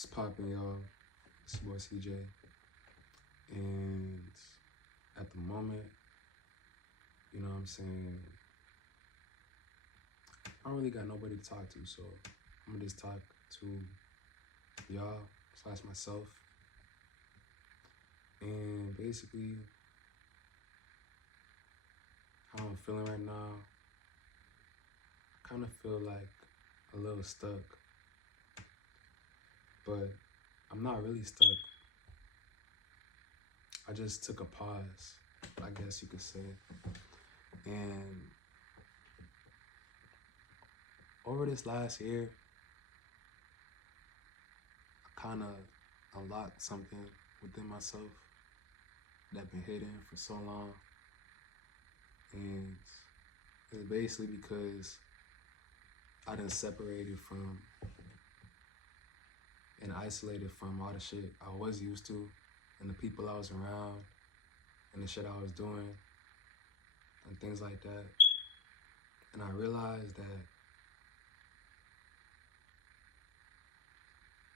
What's poppin', y'all? It's your boy CJ. And at the moment, you know what I'm saying, I don't really got nobody to talk to, so I'm gonna just talk to y'all / myself. And basically, how I'm feeling right now, I kind of feel like a little stuck, but I'm not really stuck. I just took a pause, I guess you could say. And over this last year, I kind of unlocked something within myself that been hidden for so long. And it's basically because I done separated from and isolated from all the shit I was used to and the people I was around and the shit I was doing and things like that. And I realized that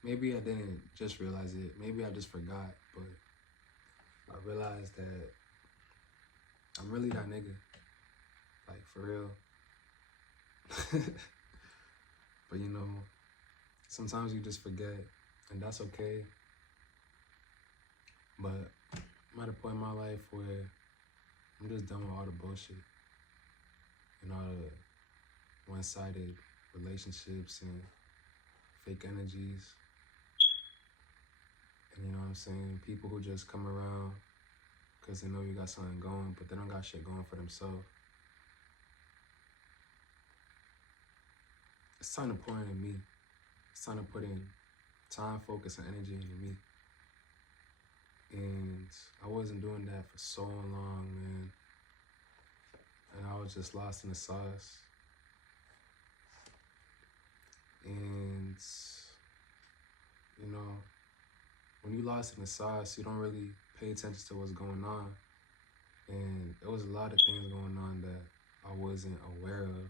maybe I didn't just realize it, maybe I just forgot, but I realized that I'm really that nigga, like for real. But you know, sometimes you just forget, and that's okay. But I'm at a point in my life where I'm just done with all the bullshit and all the one-sided relationships and fake energies. And you know what I'm saying? People who just come around because they know you got something going, but they don't got shit going for themselves. It's time to pour into me. It's time to put in time, focus, and energy into me. And I wasn't doing that for so long, man. And I was just lost in the sauce. And, you know, when you lost in the sauce, you don't really pay attention to what's going on. And there was a lot of things going on that I wasn't aware of.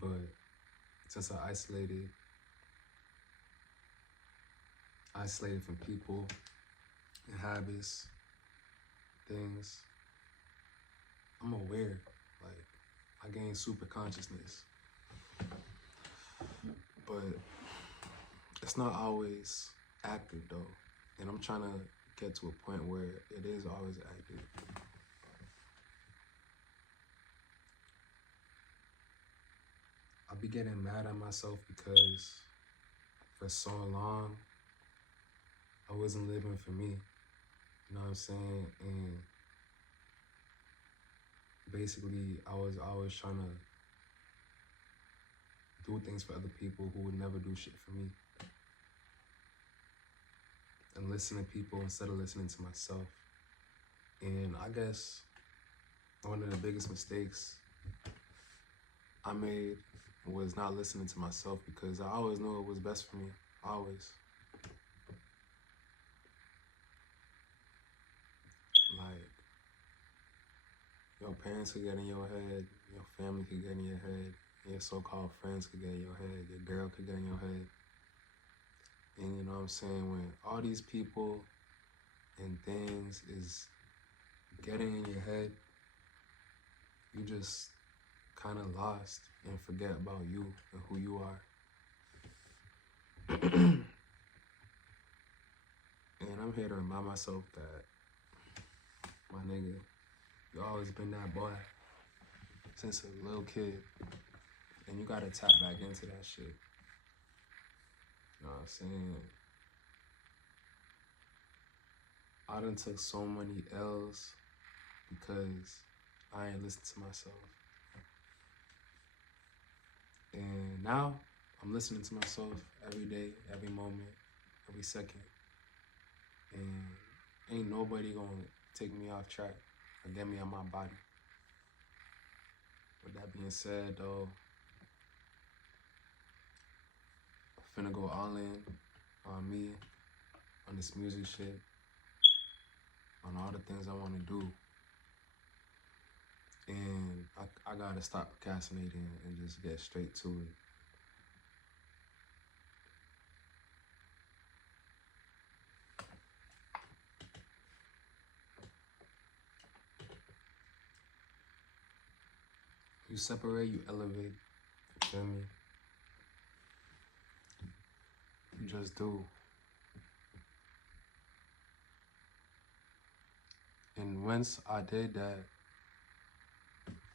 But since I isolated from people and habits, things, I'm aware. Like, I gained super consciousness. But it's not always active though. And I'm trying to get to a point where it is always active. I be getting mad at myself because for so long, I wasn't living for me. You know what I'm saying? And basically, I was always trying to do things for other people who would never do shit for me. And listen to people instead of listening to myself. And I guess one of the biggest mistakes I made was not listening to myself because I always knew it was best for me. Always. Like, your parents could get in your head, your family could get in your head, your so-called friends could get in your head, your girl could get in your head. And you know what I'm saying? When all these people and things is getting in your head, you just kind of lost and forget about you and who you are. And I'm here to remind myself that, my nigga, you always been that boy since a little kid. And you gotta tap back into that shit. You know what I'm saying? I done took so many L's because I ain't listened to myself. And now I'm listening to myself every day, every moment, every second. And ain't nobody gonna take me off track or get me on my body. With that being said though, I'm finna go all in on me, on this music shit, on all the things I wanna do. And I gotta stop procrastinating and just get straight to it. separate, you elevate. You feel me? You just do. And once I did that,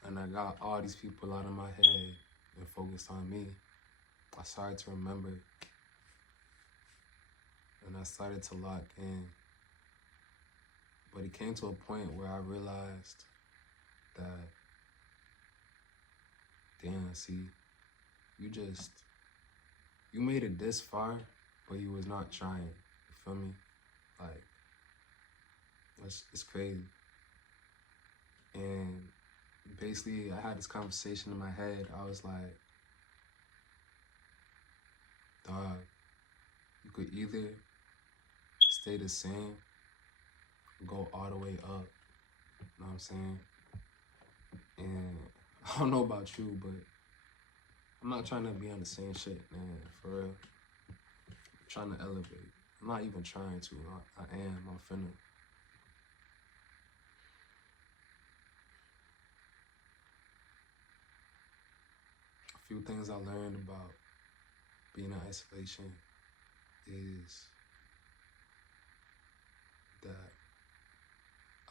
and I got all these people out of my head and focused on me, I started to remember. And I started to lock in. But it came to a point where I realized that, damn, see, you made it this far, but you was not trying. You feel me? Like, it's crazy. And basically, I had this conversation in my head. I was like, dog, you could either stay the same or go all the way up. You know what I'm saying? And I don't know about you, but I'm not trying to be on the same shit, man, for real. I'm trying to elevate. I'm not even trying to. I am. I'm finna. A few things I learned about being in isolation is that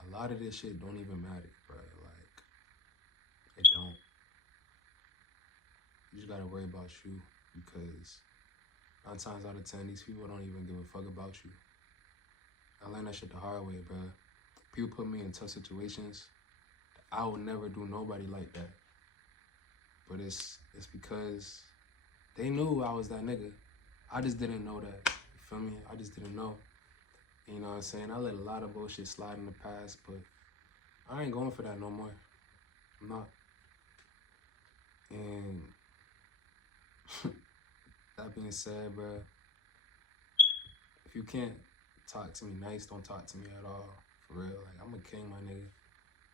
a lot of this shit don't even matter, bro. Like, it don't. You just gotta worry about you, because 9 times out of 10, these people don't even give a fuck about you. I learned that shit the hard way, bro. People put me in tough situations. I would never do nobody like that. But it's because they knew I was that nigga. I just didn't know that. You feel me? I just didn't know. You know what I'm saying? I let a lot of bullshit slide in the past, but I ain't going for that no more. I'm not. And that being said, bro, if you can't talk to me nice, don't talk to me at all. For real. Like, I'm a king, my nigga.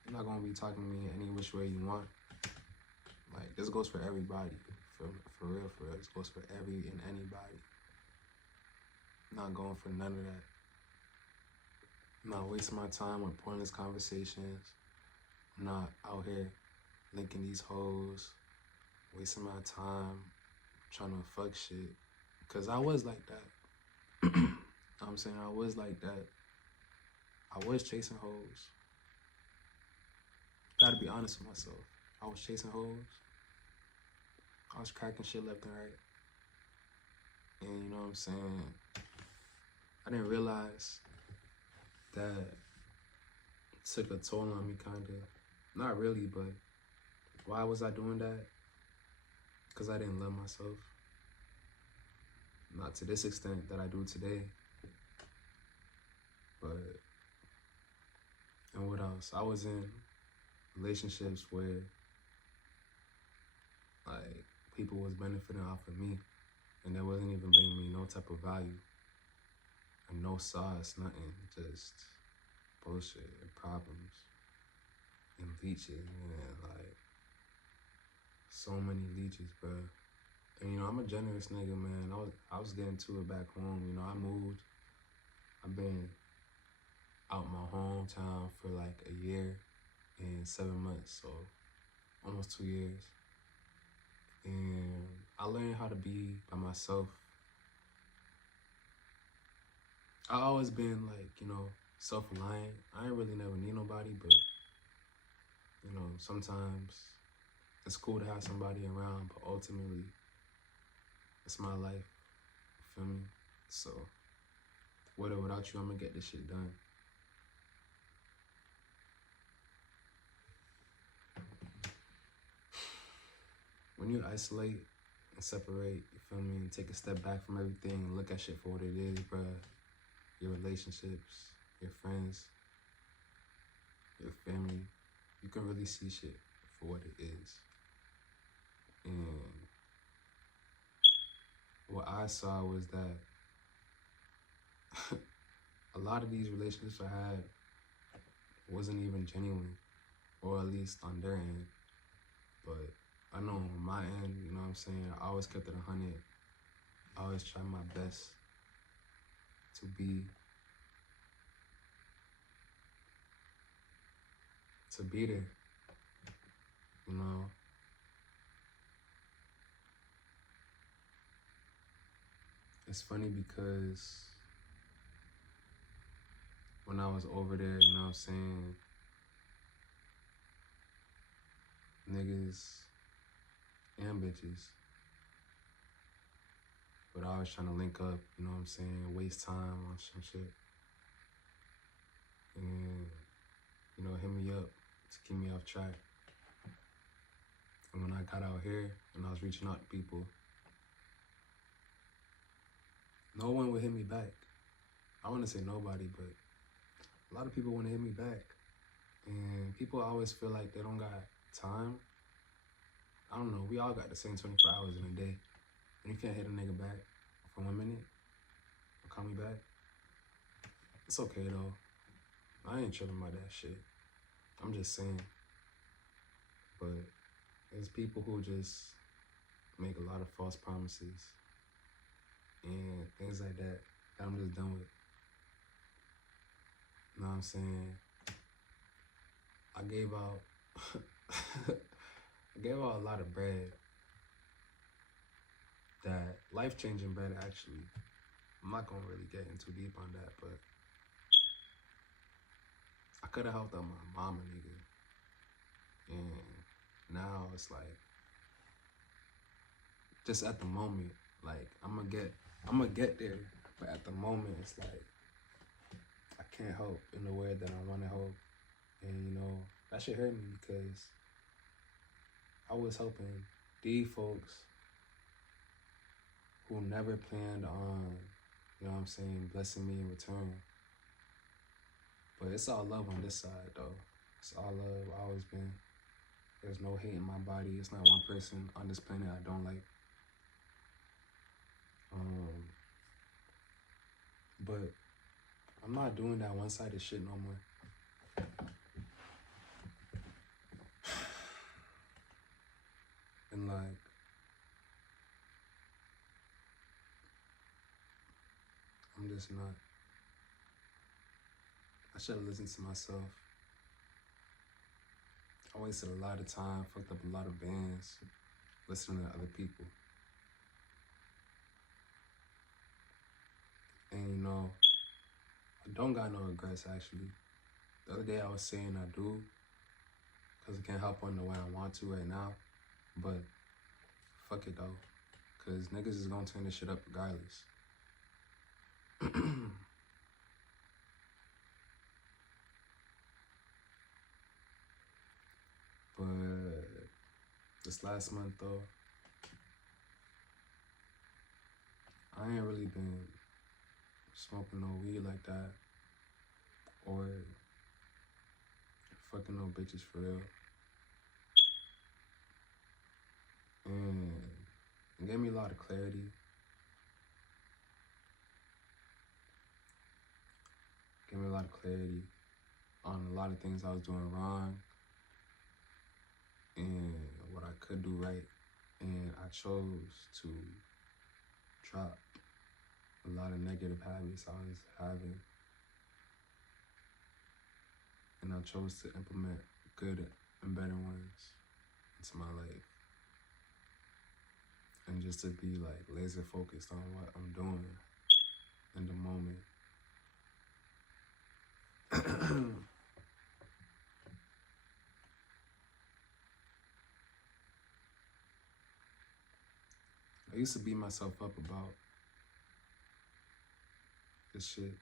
You're not gonna be talking to me any which way you want. Like, this goes for everybody. For real, for real. This goes for every and anybody. I'm not going for none of that. I'm not wasting my time with pointless conversations. I'm not out here linking these hoes, wasting my time trying to fuck shit. Because I was like that. I'm saying I was like that. I was chasing hoes. Gotta be honest with myself. I was chasing hoes. I was cracking shit left and right. And you know what I'm saying? I didn't realize that it took a toll on me, kinda. Not really, but why was I doing that? Because I didn't love myself. Not to this extent that I do today. But, and what else? I was in relationships where, like, people was benefiting off of me, and they wasn't even bringing me no type of value. And no sauce, nothing. Just bullshit and problems and leeches, man. Like, so many leeches, bro. And you know, I'm a generous nigga, man. I was getting to it back home. You know, I moved. I've been out my hometown for like a year and 7 months, so almost 2 years. And I learned how to be by myself. I always been like, you know, self-reliant. I ain't really never need nobody, but you know, sometimes it's cool to have somebody around, but ultimately, it's my life. You feel me? So, with or without you, I'm gonna get this shit done. When you isolate and separate, you feel me, and take a step back from everything and look at shit for what it is, bruh. Your relationships, your friends, your family, you can really see shit for what it is. And what I saw was that a lot of these relationships I had wasn't even genuine, or at least on their end. But I know on my end, you know what I'm saying, I always kept it 100. I always tried my best to be there, you know. it's funny because when I was over there, you know what I'm saying, niggas and bitches but I was trying to link up, you know what I'm saying, waste time on some shit. And, you know, hit me up to keep me off track. And when I got out here and I was reaching out to people, no one would hit me back. I want to say nobody, but a lot of people want to hit me back. And people always feel like they don't got time. I don't know, we all got the same 24 hours in a day. And you can't hit a nigga back for 1 minute or call me back. It's okay though. I ain't tripping about that shit. I'm just saying. But there's people who just make a lot of false promises and things like that I'm just done with. You know what I'm saying? I gave out a lot of bread, that life-changing bread actually. I'm not gonna really get into deep on that, but I could have helped out my mama, nigga. And now it's like, just at the moment, like I'm gonna get there, but at the moment it's like I can't help in the way that I want to help. And you know, that shit hurt me because I was helping these folks who never planned on, you know what I'm saying, blessing me in return. But it's all love on this side though. It's all love, always been. There's no hate in my body. It's not one person on this planet I don't like. But I'm not doing that one-sided shit no more. And like, I'm just not. I should have listened to myself. I wasted a lot of time, fucked up a lot of bands, listening to other people. And you know, I don't got no regrets actually. The other day I was saying I do, because I can't help on the way I want to right now. But fuck it though, because niggas is gonna turn this shit up regardless. But this last month though, I ain't really been smoking no weed like that, or fucking no bitches for real. And it gave me a lot of clarity. Gave me a lot of clarity on a lot of things I was doing wrong and what I could do right. And I chose to drop a lot of negative habits I was having. And I chose to implement good and better ones into my life. And just to be like laser focused on what I'm doing in the moment. I used to beat myself up about this shit,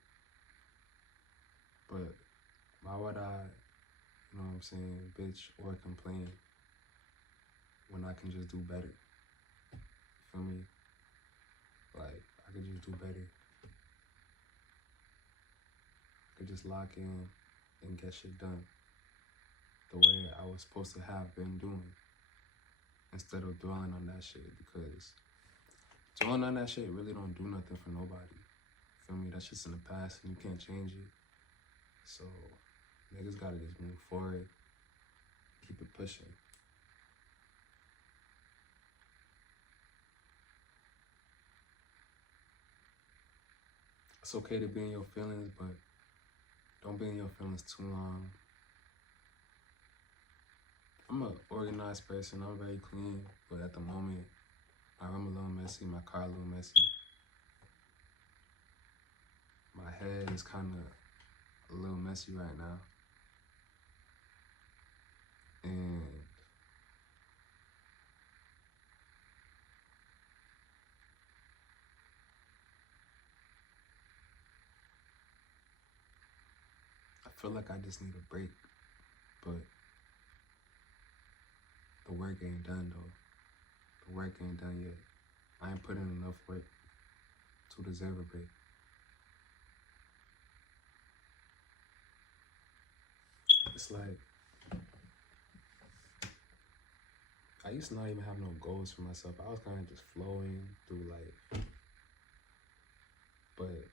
but why would I, you know what I'm saying, bitch or complain when I can just do better? You feel me? Like, I could just do better. I could just lock in and get shit done the way I was supposed to have been doing, instead of dwelling on that shit, because dwelling on that shit really don't do nothing for nobody. Feel me? That's just in the past and you can't change it. So niggas gotta just move forward, keep it pushing. It's okay to be in your feelings, but don't be in your feelings too long. I'm an organized person, I'm very clean, but at the moment, my room a little messy, my car a little messy. My head is kind of a little messy right now. And I feel like I just need a break, but the work ain't done though. The work ain't done yet. I ain't put in enough work to deserve a break. It's like, I used to not even have no goals for myself. I was kind of just flowing through life. But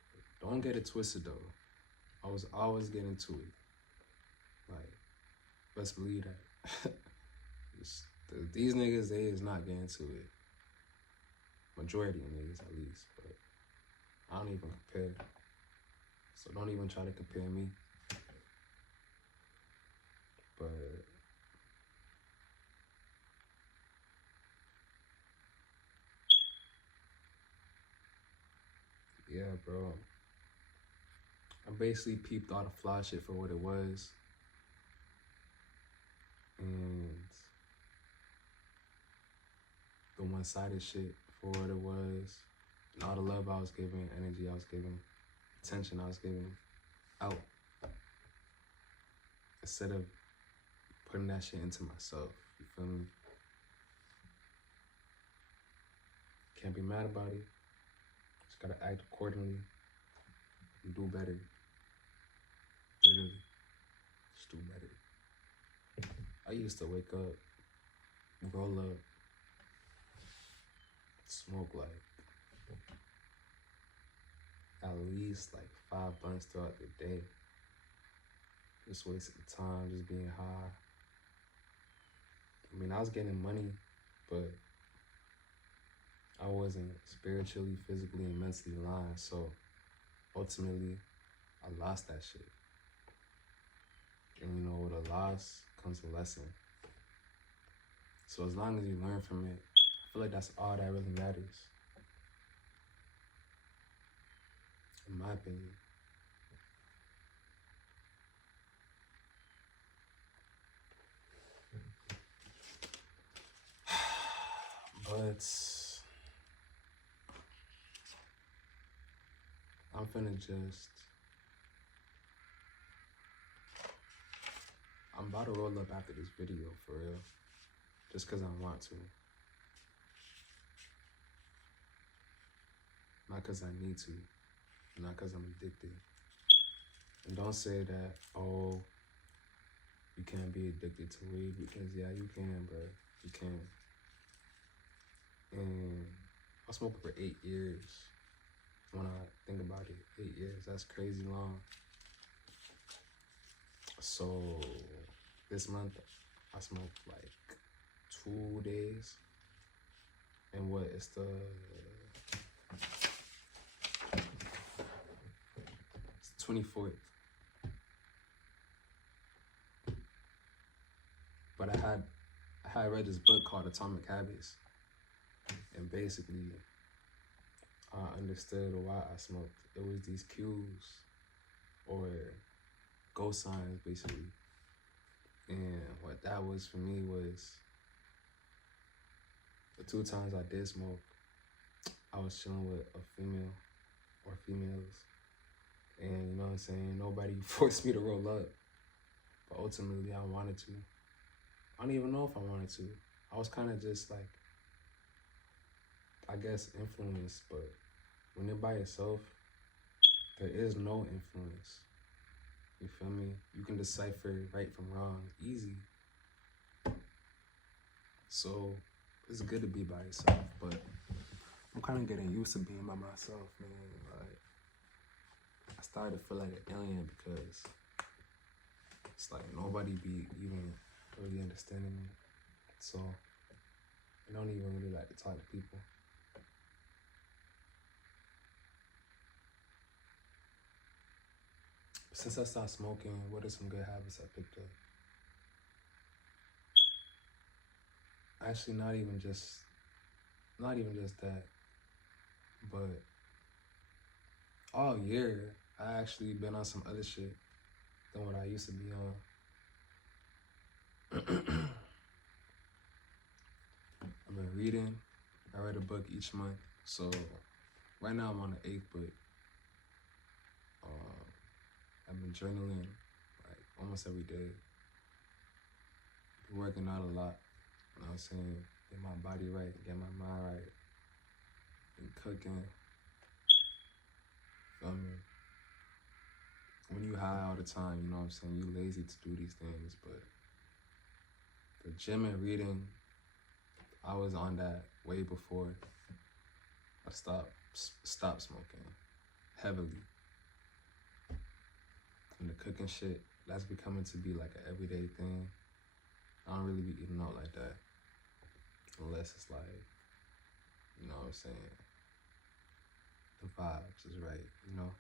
don't get it twisted though. I was always getting to it. Like, best believe that. These niggas, they is not getting to it. Majority of niggas at least, but I don't even compare. So don't even try to compare me. But yeah, bro. I basically peeped all the fly shit for what it was. And the one-sided shit for what it was. And all the love I was giving, energy I was giving, attention I was giving out. Instead of putting that shit into myself. You feel me? Can't be mad about it. Just gotta act accordingly and do better. Literally. Just do better. I used to wake up, roll up, smoke like at least like 5 blunts throughout the day. Just wasting time, just being high. I mean, I was getting money, but I wasn't spiritually, physically, and mentally aligned. So ultimately, I lost that shit. And you know, with a loss comes a lesson. So as long as you learn from it, I feel like that's all that really matters. In my opinion. But I'm finna I'm about to roll up after this video, for real. Just cause I want to. Not cause I need to. Not cause I'm addicted. And don't say that, oh, you can't be addicted to weed, because yeah, you can, bro. You can. And I smoked for 8 years. When I think about it, 8 years, that's crazy long. So this month, I smoked like 2 days. And what, it's the 24th. But I had read this book called Atomic Habits. And basically, I understood why I smoked. It was these cues or ghost signs, basically. And what that was for me was the 2 times I did smoke, I was chilling with a female or females. And you know what I'm saying? Nobody forced me to roll up. But ultimately, I wanted to. I don't even know if I wanted to. I was kind of just like, I guess, influenced. But when you're by yourself, there is no influence. You feel me? You can decipher right from wrong easy. So it's good to be by yourself, but I'm kind of getting used to being by myself, man. Like, I started to feel like an alien because it's like nobody be even really understanding me. So I don't even really like to talk to people. Since I stopped smoking, what are some good habits I picked up? Actually, not even just that, but all year I actually been on some other shit than what I used to be on. I've been reading. I read a book each month. So right now I'm on the 8th book. I've been journaling like almost every day. Been working out a lot. You know what I'm saying? Get my body right, get my mind right. Been cooking. Feel me? When you high all the time, you know what I'm saying? You lazy to do these things, but the gym and reading, I was on that way before I stopped smoking heavily. And the cooking shit, that's becoming to be like an everyday thing. I don't really be eating out like that. Unless it's like, you know what I'm saying? The vibes is right, you know?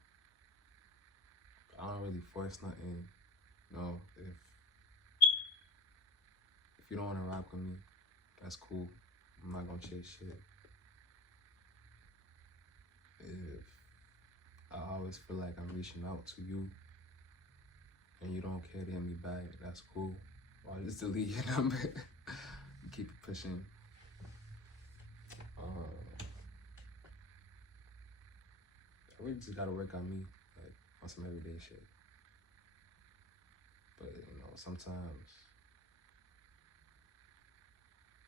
I don't really force nothing. You know, if you don't want to rock with me, that's cool. I'm not gonna chase shit. If I always feel like I'm reaching out to you and you don't care to hit me back, that's cool. Or just delete your number and keep it pushing. I really just gotta work on me, like on some everyday shit. But you know, sometimes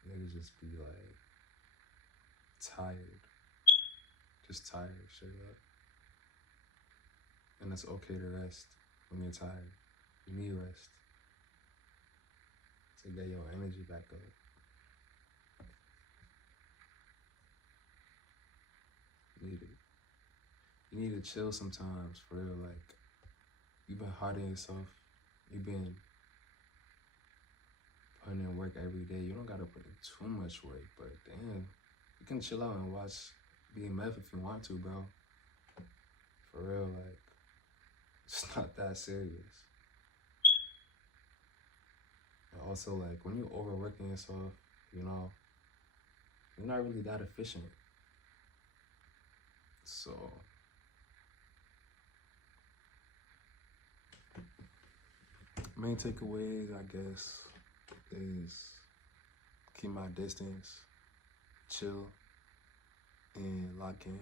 niggas just be like tired, just tired, straight up. And it's okay to rest when you're tired. You need rest to get your energy back up. You need it. You need to chill sometimes, for real. Like, you've been hard on yourself. You've been putting in work every day. You don't gotta put in too much work, but damn, you can chill out and watch BMF if you want to, bro. For real, like, it's not that serious. And also, like, when you're overworking yourself, you know, you're not really that efficient. So, main takeaways, I guess, is keep my distance, chill, and lock in.